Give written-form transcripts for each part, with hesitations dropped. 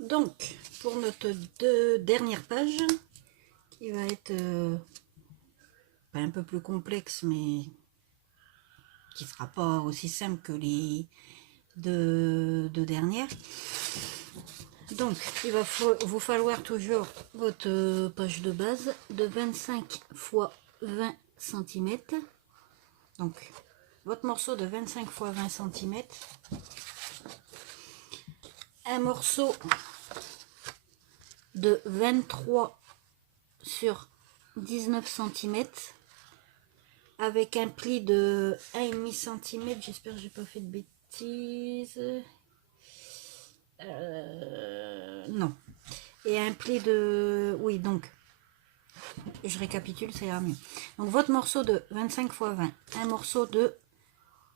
Donc, pour notre dernière page, qui va être un peu plus complexe, mais qui ne sera pas aussi simple que les deux dernières. Donc, il va vous falloir toujours votre page de base de 25 x 20 cm. Donc, votre morceau de 25 x 20 cm. Un morceau de 23 sur 19 cm. Avec un pli de 1,5 cm. J'espère que j'ai pas fait de bêtises. Non. Et un pli de... Oui, donc, je récapitule, ça ira mieux. Donc, votre morceau de 25 x 20, un morceau de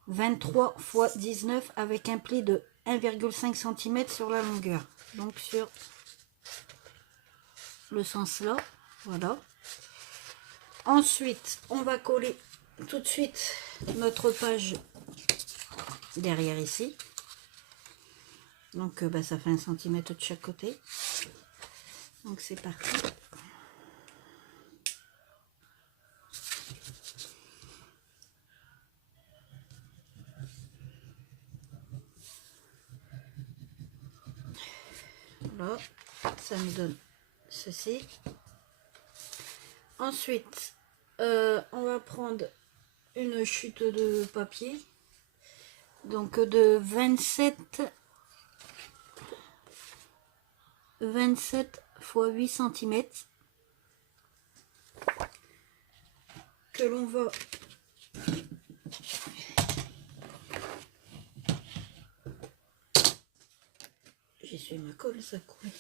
23 x 19 avec un pli de 1,5 cm sur la longueur. Donc, sur le sens là, voilà. Ensuite, on va coller tout de suite notre page derrière ici. Donc, ça fait 1 cm de chaque côté. Donc, c'est parti. Voilà, ça nous donne ceci. Ensuite, on va prendre une chute de papier. Donc, de 27 x 8 cm. Que l'on va j'essuie ma colle, ça coule.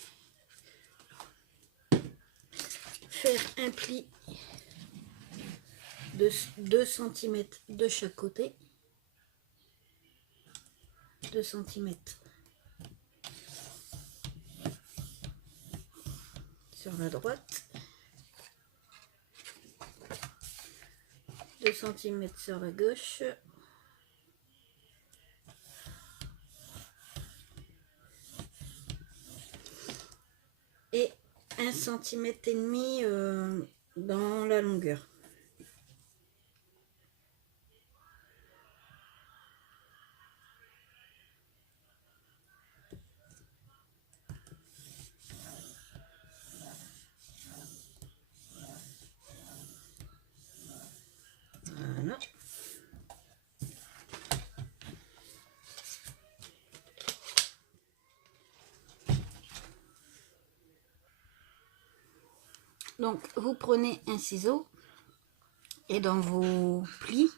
Faire un pli de 2 cm de chaque côté. 2 cm sur la droite. 2 cm sur la gauche. Et 1,5 cm dans la longueur. Voilà. Donc, vous prenez un ciseau et dans vos plis,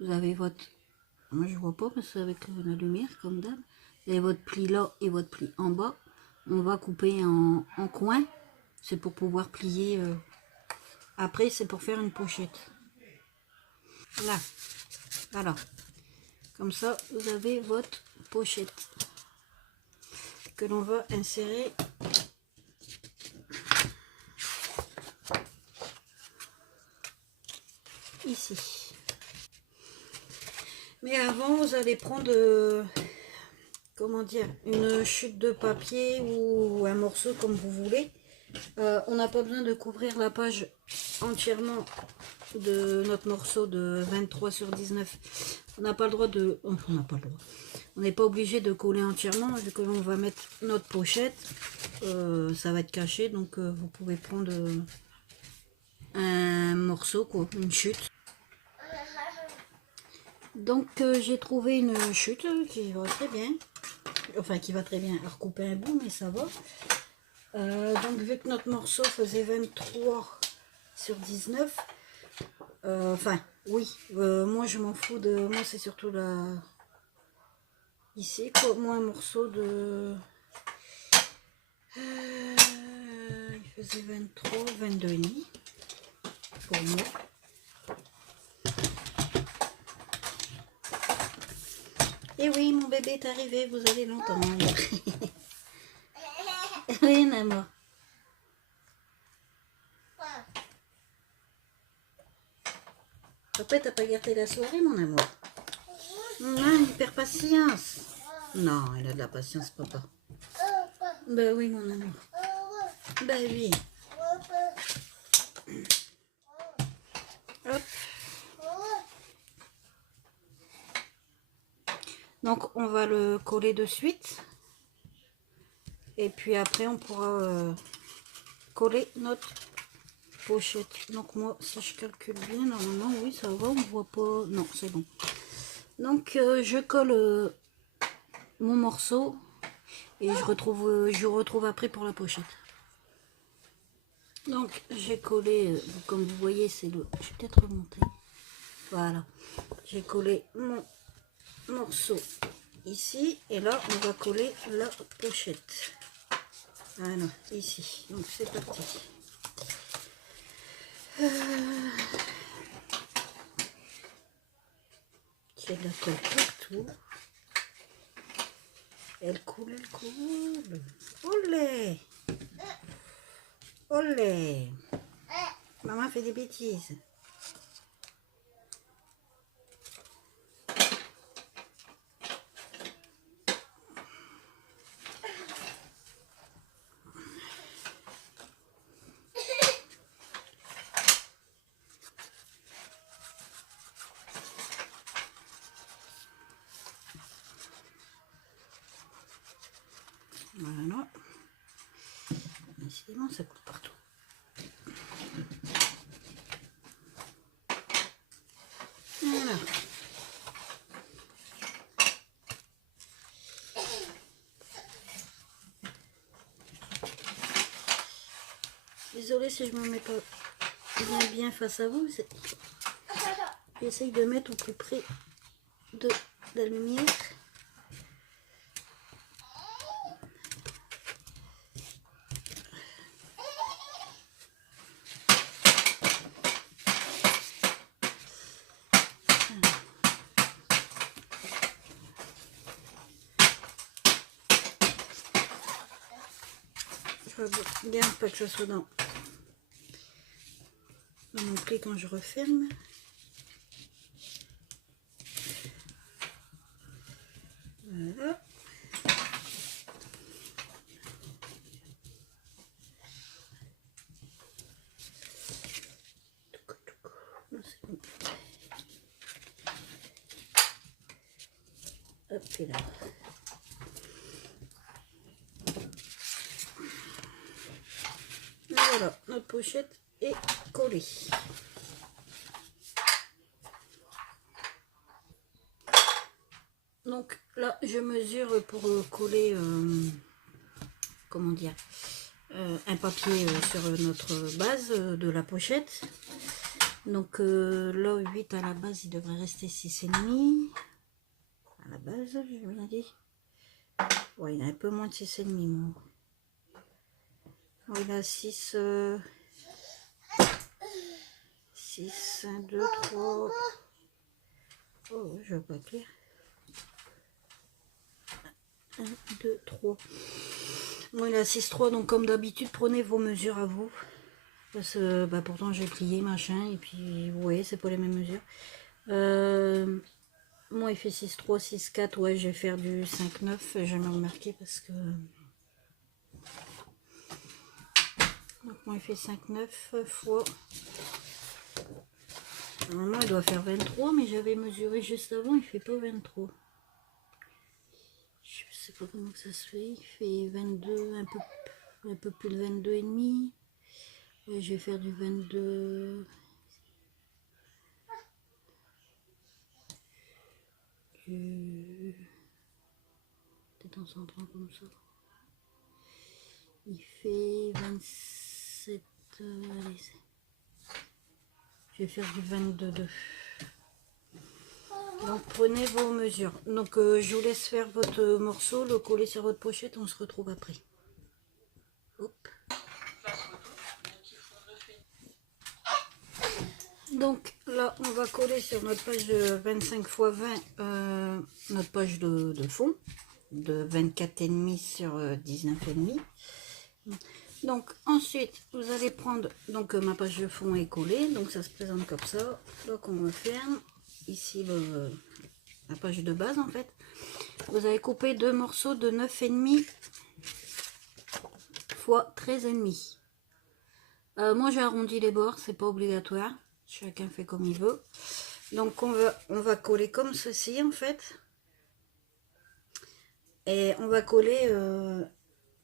vous avez votre... Moi, je vois pas parce que c'est avec la lumière, comme d'hab. Vous avez votre pli là et votre pli en bas. On va couper en coin. C'est pour pouvoir plier. Après, c'est pour faire une pochette. Là. Voilà. Comme ça, vous avez votre pochette que l'on va insérer ici. Mais avant, vous allez prendre, comment dire, une chute de papier ou un morceau comme vous voulez. On n'a pas besoin de couvrir la page entièrement de notre morceau de 23 sur 19. On n'a pas le droit de... On n'a pas le droit. On n'est pas obligé de coller entièrement vu que l'on va mettre notre pochette. Ça va être caché, donc vous pouvez prendre un morceau, quoi, une chute. Donc j'ai trouvé une chute qui va très bien. Enfin, qui va très bien à recouper un bout, mais ça va. Donc vu que notre morceau faisait 23 sur 19, enfin oui, moi je m'en fous de... Moi c'est surtout la... Ici, quoi, moi un morceau de... il faisait 23, 22 et demi pour moi. Et oui, mon bébé est arrivé, vous allez l'entendre. Oui, maman. Papa, t'as pas gardé la soirée, mon amour? Non, il perd patience. Non, il a de la patience, papa. Bah oui, mon amour. Bah oui. Hop. Donc, on va le coller de suite. Et puis après, on pourra coller notre pochette. Donc, moi, si je calcule bien, normalement, oui, ça va. On voit pas. Non, c'est bon. Donc, je colle mon morceau. Et je retrouve après pour la pochette. Donc, j'ai collé, comme vous voyez, c'est le... Je vais peut-être remonter. Voilà. J'ai collé mon morceau ici. Et là, on va coller la pochette. Voilà, ici. Donc, c'est parti. J'ai de la colle partout. Elle coule, elle coule. Olé! Olé! Maman fait des bêtises. Voilà. Décidément, ça coule partout. Voilà. Désolée si je me mets pas bien face à vous. J'essaye de mettre au plus près de la lumière. Je regarde pas que ça soit dans mon pli quand je referme. Voilà. Hop, et là. Voilà, notre pochette est collée. Donc là, je mesure pour coller, comment dire, un papier sur notre base de la pochette. Donc là, 8 à la base, il devrait rester 6,5. À la base, j'ai bien dit. Ouais, il a un peu moins de 6,5. Moi. Il a 6, 6, 1, 2, 3. Oh, je vois pas clair. 1, 2, 3. Bon, il a 6,3, donc comme d'habitude, prenez vos mesures à vous. Parce que bah, pourtant j'ai plié machin, et puis vous voyez, c'est pas les mêmes mesures. Moi il fait 6,3, 6,4, ouais, je vais faire du 5,9, j'ai même remarqué parce que. Donc moi il fait 5,9 fois. Normalement il doit faire 23, mais j'avais mesuré juste avant, il fait pas 23. Je sais pas comment que ça se fait, il fait 22, un peu plus de 22 et demi. Ouais, je vais faire du 22. Peut-être en centrant comme ça. Il fait 27. Allez, je vais faire du 22,2. Donc prenez vos mesures. Donc je vous laisse faire votre morceau, le coller sur votre pochette, on se retrouve après. Hop. Donc là on va coller sur notre page 25 x 20 notre page de fond de 24,5 sur 19,5. Donc ensuite vous allez prendre, donc ma page de fond est collée, donc ça se présente comme ça. Donc on referme ici la page de base en fait. Vous avez coupé deux morceaux de 9,5 fois 13,5. Moi j'ai arrondi les bords, c'est pas obligatoire, chacun fait comme il veut. Donc on va coller comme ceci en fait, et on va coller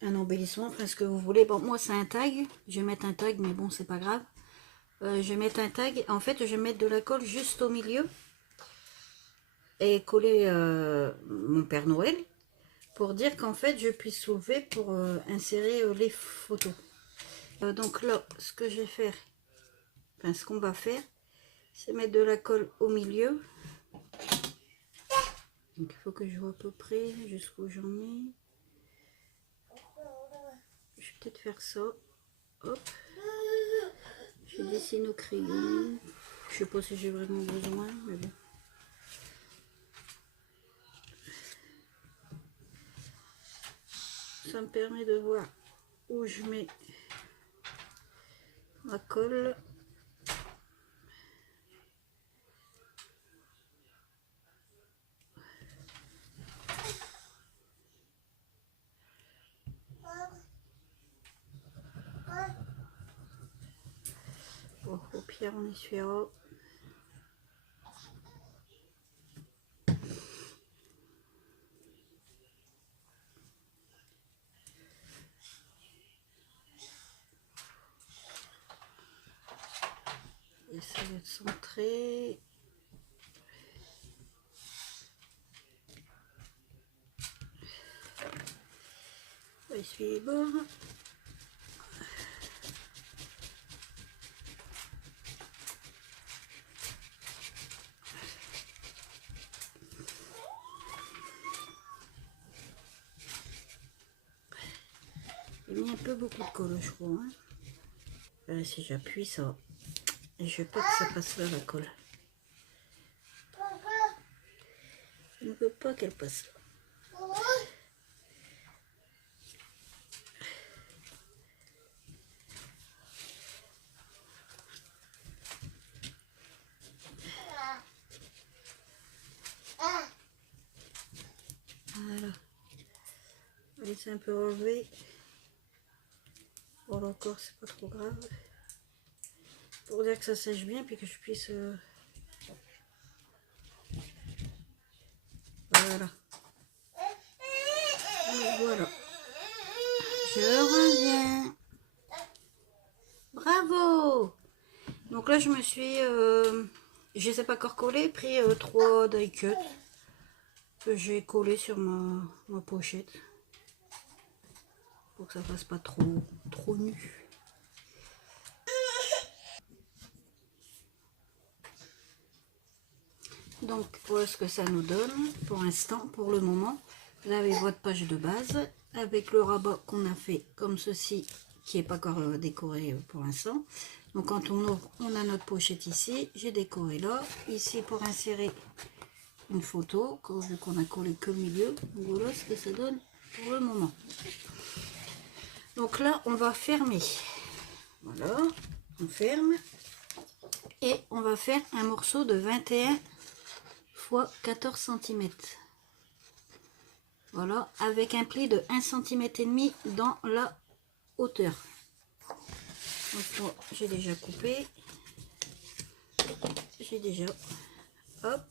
un embellissement, enfin ce que vous voulez. Bon, moi c'est un tag, je vais mettre un tag, mais bon c'est pas grave. Je vais mettre un tag, en fait je vais mettre de la colle juste au milieu et coller mon Père Noël, pour dire qu'en fait je puisse soulever pour insérer les photos. Donc là, ce que je vais faire, enfin ce qu'on va faire, c'est mettre de la colle au milieu. Donc il faut que je vois à peu près jusqu'où j'en ai. Je vais peut-être faire ça. Hop. Je dessine au crayon. Je sais pas si j'ai vraiment besoin, mais bon. Ça me permet de voir où je mets ma colle. Bon, au pire on essuiera. Et ça va être centré. On va essuyer les bords. J'ai mis un peu beaucoup de colle, je crois. Hein. Si j'appuie ça, et je veux pas que ça passe là la colle. Je ne veux pas qu'elle passe là. Voilà. Allez, c'est un peu relevé. Bon, encore, c'est pas trop grave. Pour dire que ça sèche bien, puis que je puisse... Voilà. Donc, voilà. Je reviens. Bravo! Donc là, je me suis... je les ai pas encore collés, pris 3 die cut que j'ai collé sur ma pochette. Pour que ça fasse pas trop nu. Donc voilà ce que ça nous donne pour l'instant, pour le moment. Vous avez votre page de base avec le rabat qu'on a fait comme ceci, qui n'est pas encore décoré pour l'instant. Donc quand on ouvre, on a notre pochette ici, j'ai décoré là, ici pour insérer une photo, vu qu'on a collé que le milieu. Donc voilà ce que ça donne pour le moment. Donc là on va fermer, voilà, on ferme et on va faire un morceau de 21 x 14 cm. Voilà, avec un pli de 1,5 cm dans la hauteur. Donc j'ai déjà coupé. J'ai déjà, hop,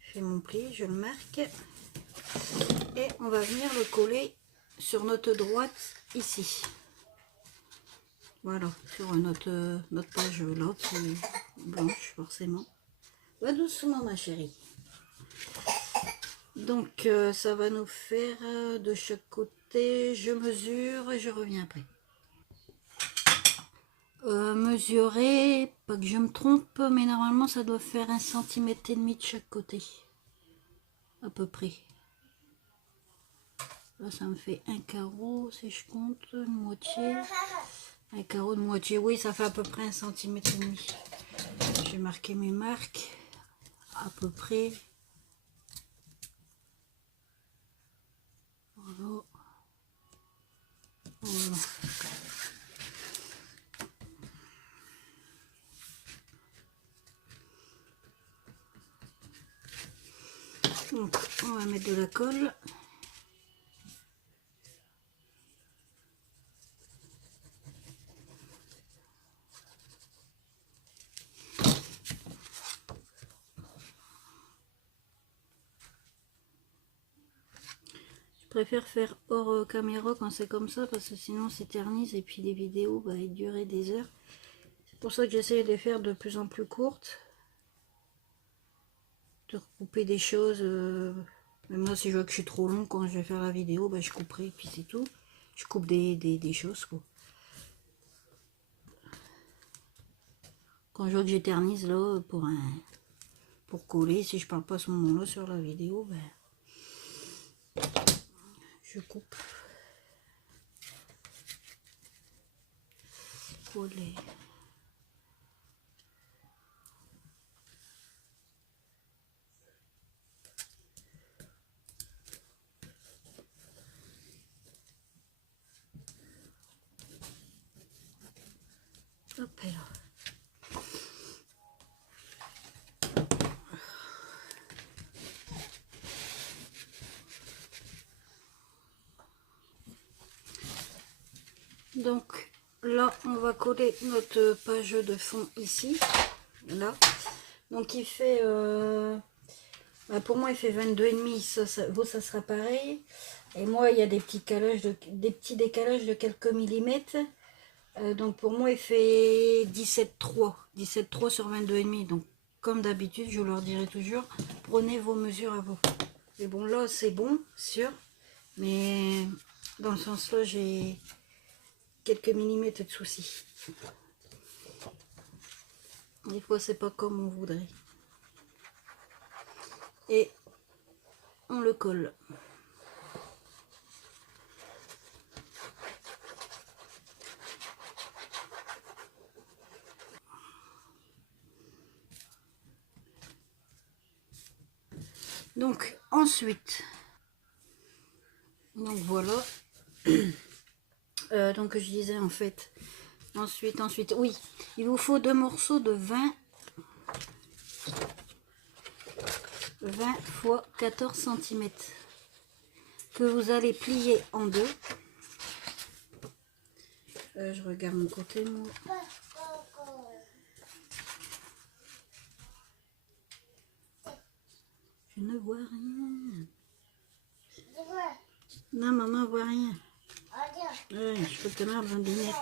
je fais mon pli, je le marque. Et on va venir le coller sur notre droite ici. Voilà, sur notre page là, qui est blanche forcément. Va doucement ma chérie. Donc ça va nous faire de chaque côté, je mesure et je reviens après. Mesurer, pas que je me trompe, mais normalement ça doit faire 1,5 cm de chaque côté, à peu près. Là ça me fait un carreau, si je compte, une moitié, un carreau de moitié, oui ça fait à peu près 1,5 cm. J'ai marqué mes marques, à peu près. Voilà. Voilà. Donc on va mettre de la colle. préfère faire hors caméra quand c'est comme ça, parce que sinon s'éternise et puis les vidéos va durer des heures. C'est pour ça que j'essaie de les faire de plus en plus courtes, de recouper des choses. Même là, si je vois que je suis trop long quand je vais faire la vidéo, bah, je couperai et puis c'est tout. Je coupe des choses, quoi. Quand je vois que j'éternise là pour coller, si je parle pas à ce moment-là sur la vidéo, ben, je coupe. Coller. Hop là. Donc là, on va coller notre page de fond ici. Là. Donc il fait... bah pour moi, il fait 22,5. Vous, ça sera pareil. Et moi, il y a des petits décalages de quelques millimètres. Donc pour moi, il fait 17,3. 17,3 sur 22,5. Donc comme d'habitude, je leur dirai toujours, prenez vos mesures à vous. Mais bon, là, c'est bon, sûr. Mais dans le sens là, j'ai quelques millimètres de soucis. Des fois, c'est pas comme on voudrait. Et on le colle. Donc ensuite, donc voilà. Donc je disais en fait, ensuite, oui, il vous faut 2 morceaux de 20 x 14 cm que vous allez plier en deux. Je regarde mon côté, moi. Je ne vois rien. Non, maman voit rien. Ouais, je peux te mettre dans des lunettes.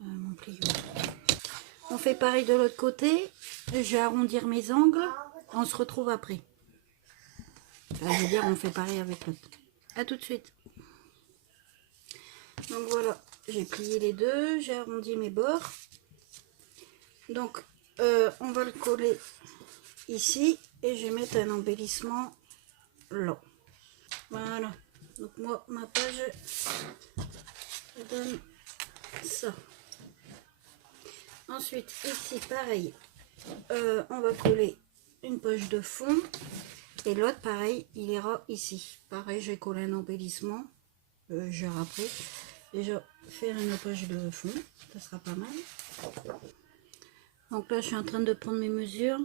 Mon pliant. On fait pareil de l'autre côté. Je vais arrondir mes angles. On se retrouve après. Enfin, je veux dire, on fait pareil avec l'autre. A tout de suite. Donc voilà, j'ai plié les deux, j'ai arrondi mes bords. Donc on va le coller ici et je vais mettre un embellissement là. Voilà. Donc moi, ma page donne ça. Ensuite, ici, pareil, on va coller une poche de fond. Et l'autre, pareil, il ira ici. Pareil, j'ai collé un embellissement. Je vais après. Déjà, faire une poche de fond. Ça sera pas mal. Donc là, je suis en train de prendre mes mesures.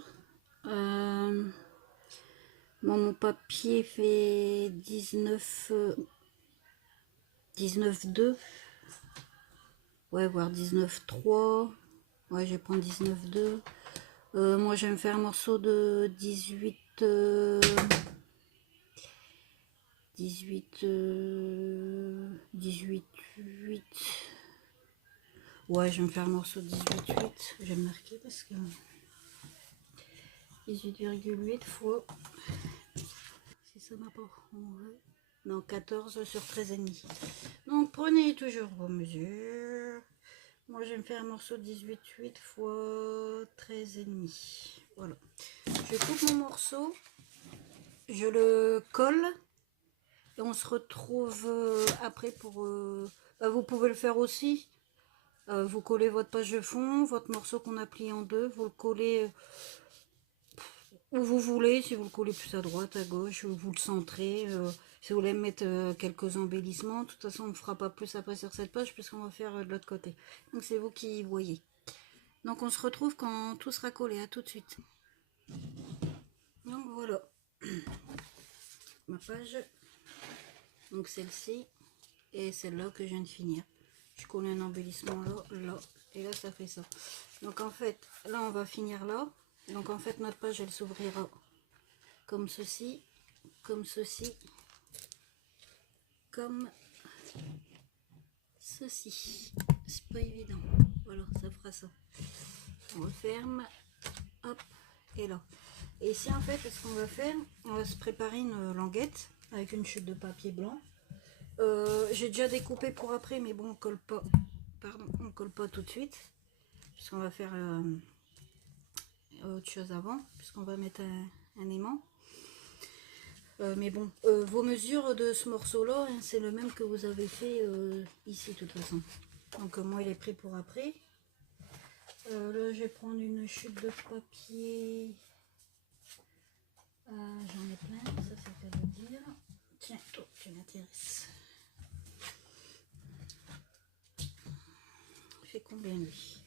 Mon papier fait 19,2. Ouais, voire 19,3. Ouais, je vais prendre 19,2. Moi, je vais me faire un morceau de 18... 18... 8. Ouais, je vais me faire un morceau de 18,8. Je vais le marquer parce que... 18,8 fois... Si ça m'a pas... Non, 14 sur 13,5. Donc, prenez toujours vos mesures. Moi, je vais me faire un morceau de 18,8 fois 13,5. Voilà. Je coupe mon morceau. Je le colle. Et on se retrouve après pour... bah, vous pouvez le faire aussi. Vous collez votre page de fond, votre morceau qu'on a plié en deux. Vous le collez où vous voulez. Si vous le collez plus à droite, à gauche, vous le centrez. Si vous voulez mettre quelques embellissements. De toute façon, on ne fera pas plus après sur cette page puisqu'on va faire de l'autre côté. Donc c'est vous qui voyez. Donc on se retrouve quand tout sera collé. À tout de suite. Donc voilà. Ma page. Donc celle-ci et celle-là que je viens de finir. Je colle un embellissement là, là et là ça fait ça. Donc en fait là on va finir là. Donc en fait notre page elle s'ouvrira comme ceci, comme ceci, comme ceci. C'est pas évident. Voilà, ça fera ça. On referme, hop, et là. Et ici en fait ce qu'on va faire, on va se préparer une languette avec une chute de papier blanc. J'ai déjà découpé pour après, mais bon on colle pas. Pardon, on colle pas tout de suite puisqu'on va faire autre chose avant, puisqu'on va mettre un aimant. Mais bon, vos mesures de ce morceau là, hein, c'est le même que vous avez fait ici de toute façon. Donc moi il est prêt pour après. Là je vais prendre une chute de papier. J'en ai plein, ça c'est à vous dire. Tiens, toi tu m'intéresses. Il fait combien lui?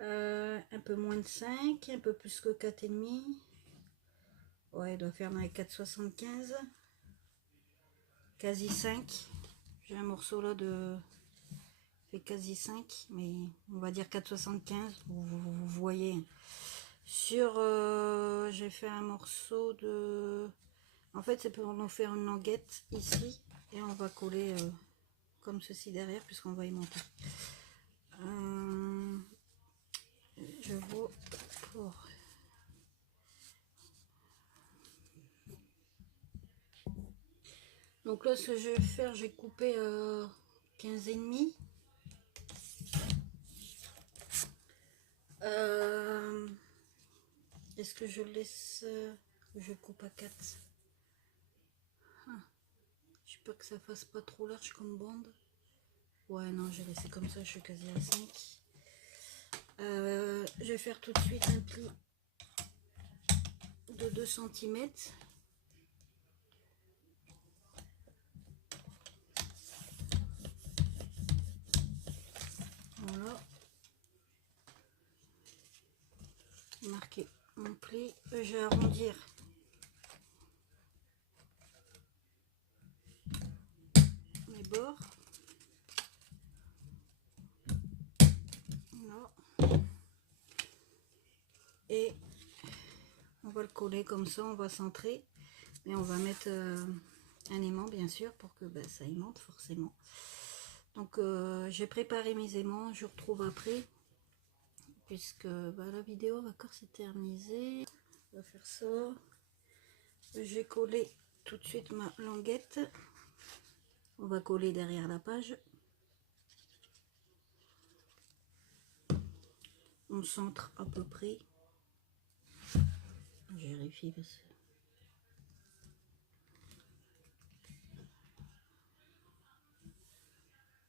Un peu moins de 5, un peu plus que 4,5. Ouais, il doit faire dans les 4,75. Quasi 5. J'ai un morceau là de... fait quasi 5, mais on va dire 4,75. Vous voyez. Sur... j'ai fait un morceau de... En fait, c'est pour nous faire une languette ici. Et on va coller comme ceci derrière, puisqu'on va y monter. Je vois pour... Donc là, ce que je vais faire, j'ai coupé 15,5. Est-ce que je laisse... je coupe à 4? Je sais pas que ça fasse pas trop large comme bande. Ouais, non, j'ai laissé comme ça, je suis quasi à 5. Je vais faire tout de suite un pli de 2 cm. Voilà. Marquer mon pli. Je vais arrondir mes bords. Voilà. Et on va le coller comme ça, on va centrer. Et on va mettre un aimant bien sûr pour que ben, ça aimente forcément. Donc j'ai préparé mes aimants, je retrouve après. Puisque ben, la vidéo va encore s'éterniser. On va faire ça. J'ai collé tout de suite ma languette. On va coller derrière la page. On centre à peu près. Je vérifie parce que...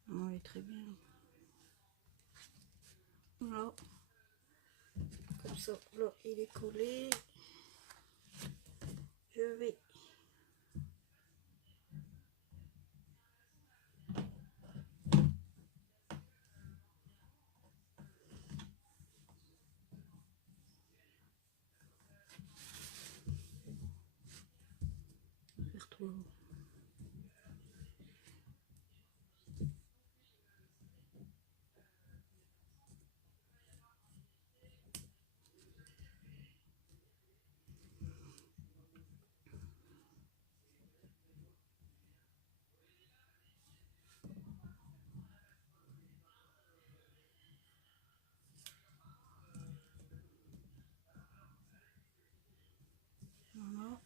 Oui, très bien. Voilà. Comme ça, là, il est collé. Je vais faire tout. Voilà.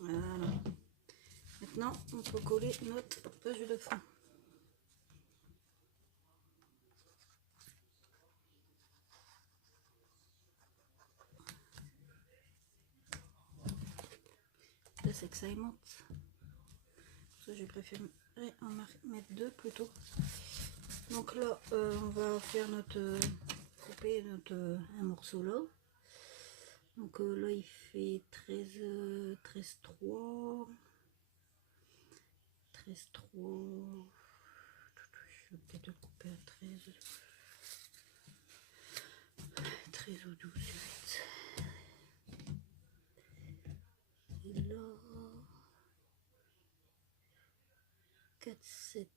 Voilà. Maintenant, on peut coller notre page de fond. Là, c'est que ça aimente. Pour ça, j'ai préféré en mettre 2 plutôt. Donc là, on va faire notre... couper notre un morceau là. Donc là, il fait 13, 13,3. 13 trop. Je vais peut-être le couper à 13. 13 ou 12, 8. Et là, 4, 7.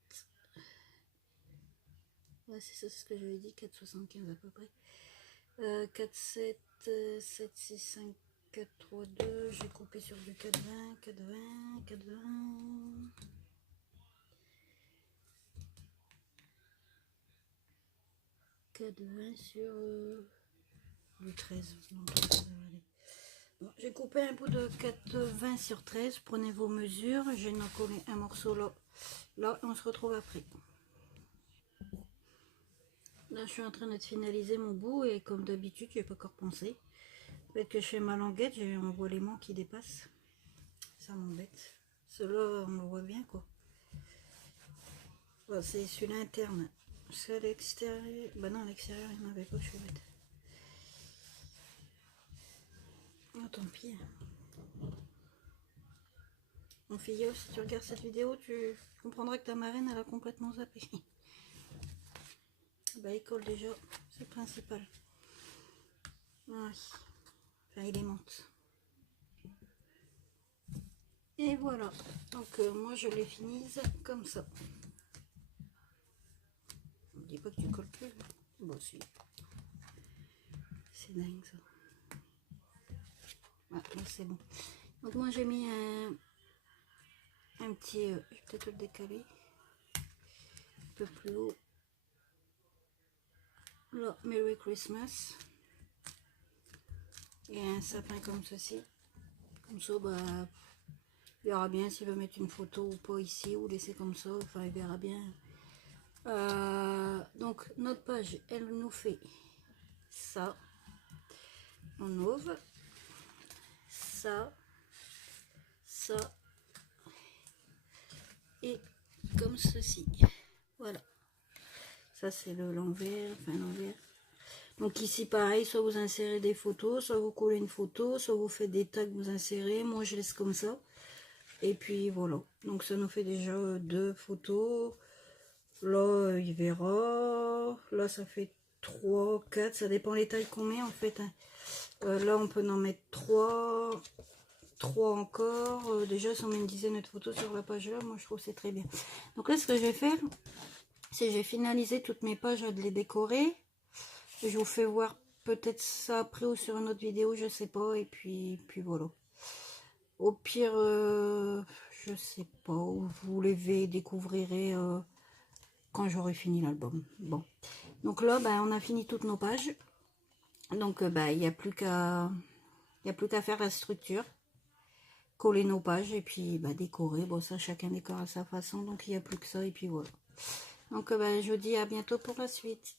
Ouais, c'est ça, c'est ce que j'avais dit, 4,75 à peu près. 4, 7, 7, 6, 5, 4, 3, 2. J'ai coupé sur du 4,20, 4,20, 4,20. 4,20 sur du 13. Donc, ça va aller. Bon, j'ai coupé un bout de 4,20 sur 13. Prenez vos mesures. J'ai collé un morceau là. Là, on se retrouve après. Là, je suis en train de finaliser mon bout et comme d'habitude, j'ai pas encore pensé. Peut-être que je fais ma languette, on voit les mains qui dépassent. Ça m'embête. Celui-là, on le voit bien, quoi. Bon, c'est celui-là interne. C'est à l'extérieur. Bah non, à l'extérieur, il n'y en avait pas, je suis bête. Oh, tant pis. Mon filleau, si tu regardes cette vidéo, tu comprendras que ta marraine, elle a complètement zappé. Bah, il colle déjà, c'est le principal. Oui. Enfin, il aimante. Et voilà. Donc, moi, je les finis comme ça. Ne dis pas que tu colles plus. Bon, si. C'est dingue, ça. Ah, là, c'est bon. Donc, moi, j'ai mis un petit... je vais peut-être le décaler. Un peu plus haut. Là, Merry Christmas. Et un sapin comme ceci. Comme ça, bah, il verra bien s'il veut mettre une photo ou pas ici, ou laisser comme ça. Enfin, il verra bien. Donc, notre page, elle nous fait ça. On ouvre. Ça. Ça. Et comme ceci. Voilà. Ça, c'est l'envers. Enfin, l'envers. Donc ici pareil, soit vous insérez des photos, soit vous collez une photo, soit vous faites des tags, vous insérez. Moi je laisse comme ça. Et puis voilà. Donc ça nous fait déjà 2 photos. Là il verra. Là ça fait 3, 4. Ça dépend les tailles qu'on met en fait. Là on peut en mettre 3. 3 encore. Déjà si on met une dizaine de photos sur la page là, moi je trouve c'est très bien. Donc là ce que je vais faire, c'est je vais finaliser toutes mes pages de les décorer. Je vous fais voir peut-être ça après ou sur une autre vidéo, je sais pas. Et puis voilà. Au pire, je sais pas, vous les découvrirez quand j'aurai fini l'album. Bon. Donc là, bah, on a fini toutes nos pages. Donc bah, il n'y a plus qu'à faire la structure. Coller nos pages et puis bah, décorer. Bon, ça, chacun décore à sa façon. Donc il n'y a plus que ça et puis voilà. Donc bah, je vous dis à bientôt pour la suite.